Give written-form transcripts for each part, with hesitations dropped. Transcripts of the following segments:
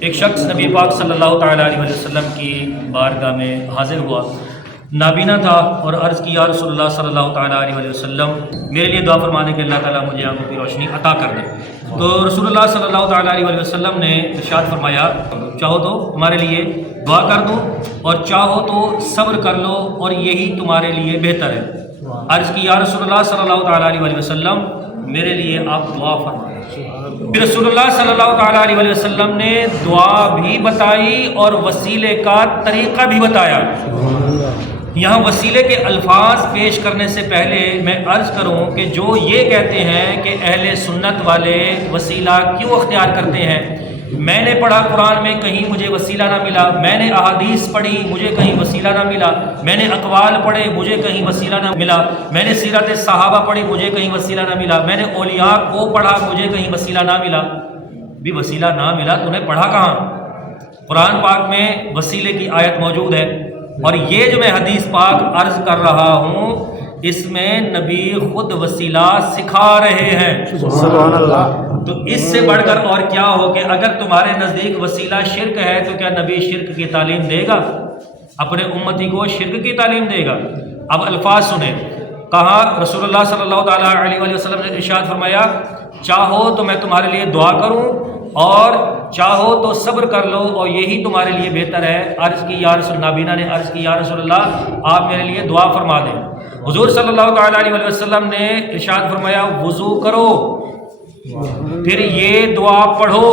ایک شخص نبی پاک صلی اللہ تعالیٰ علیہ وسلم کی بارگاہ میں حاضر ہوا، نابینا تھا اور عرض کی یا رسول اللہ صلی اللہ تعالیٰ علیہ وسلم میرے لیے دعا فرمانے کہ اللہ تعالیٰ مجھے آنکھوں کی روشنی عطا کر دے۔ تو رسول اللہ صلی اللہ تعالیٰ علیہ وسلم نے ارشاد فرمایا چاہو تو تمہارے لیے دعا کر دو اور چاہو تو صبر کر لو اور یہی تمہارے لیے بہتر ہے۔ عرض کی یا رسول اللہ صلی اللہ تعالیٰ علیہ وسلم میرے لیے آپ دعا فرمائیں۔ پھر رسول اللہ صلی اللہ تعالیٰ علیہ وسلم نے دعا بھی بتائی اور وسیلے کا طریقہ بھی بتایا۔ یہاں وسیلے کے الفاظ پیش کرنے سے پہلے میں عرض کروں کہ جو یہ کہتے ہیں کہ اہل سنت والے وسیلہ کیوں اختیار کرتے ہیں، میں نے پڑھا قرآن میں کہیں مجھے وسیلہ نہ ملا، میں نے احادیث پڑھی مجھے کہیں وسیلہ نہ ملا، میں نے اقوال پڑھے مجھے کہیں وسیلہ نہ ملا، میں نے سیرت صحابہ پڑھی مجھے کہیں وسیلہ نہ ملا، میں نے اولیاء کو پڑھا مجھے کہیں وسیلہ نہ ملا۔ بھی وسیلہ نہ ملا تو نے پڑھا کہاں؟ قرآن پاک میں وسیلے کی آیت موجود ہے، اور یہ جو میں حدیث پاک عرض کر رہا ہوں اس میں نبی خود وسیلہ سکھا رہے ہیں۔ سبحان اللہ۔ تو اس سے بڑھ کر اور کیا ہو کہ اگر تمہارے نزدیک وسیلہ شرک ہے تو کیا نبی شرک کی تعلیم دے گا؟ اپنے امتی کو شرک کی تعلیم دے گا؟ اب الفاظ سنیں، کہا رسول اللہ صلی اللہ تعالیٰ علیہ وسلم نے ارشاد فرمایا چاہو تو میں تمہارے لیے دعا کروں اور چاہو تو صبر کر لو اور یہی تمہارے لیے بہتر ہے۔ عرض کی یا رسول نابینا نے عرض کی یا رسول اللہ آپ میرے لیے دعا فرما دیں۔ حضور صلی اللہ تعالیٰ علیہ وسلم نے ارشاد فرمایا وضو کرو، پھر یہ دعا پڑھو،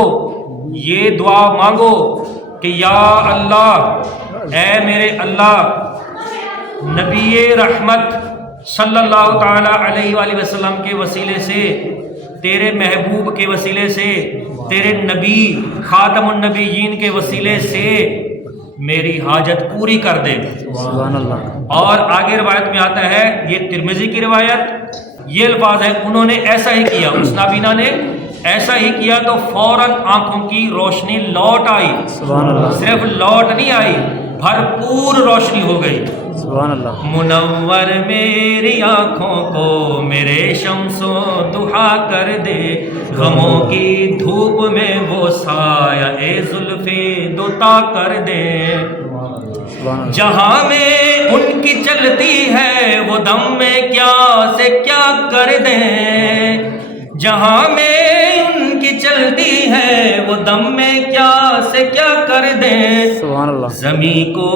یہ دعا مانگو کہ یا اللہ اے میرے اللہ نبی رحمت صلی اللہ تعالیٰ علیہ وآلہ وسلم کے وسیلے سے، تیرے محبوب کے وسیلے سے، تیرے نبی خاتم النبیین کے وسیلے سے میری حاجت پوری کر دے۔ سبحان اللہ۔ اور آگے روایت میں آتا ہے، یہ ترمذی کی روایت، یہ الفاظ ہے انہوں نے ایسا ہی کیا، اس نابینا نے ایسا ہی کیا تو فوراً آنکھوں کی روشنی لوٹ آئی۔ سبحان اللہ۔ صرف لوٹ نہیں آئی، بھرپور روشنی ہو گئی۔ سبحان اللہ۔ منور میری آنکھوں کو میرے شمس و ضحیٰ کر دے، غموں کی دھوپ میں وہ سایہ زلف دوتا کر دے، جہاں میں ان کی چلتی ہے وہ دم میں کیا سے کیا کر دیں، جہاں میں ان کی چلتی ہے وہ دم میں کیا سے کیا کر دیں، سبحان اللہ۔ زمین کو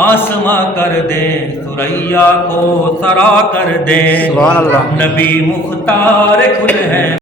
آسماں کر دیں، ثریا کو ثرا کر دیں، سبحان اللہ۔ نبی مختار کل ہے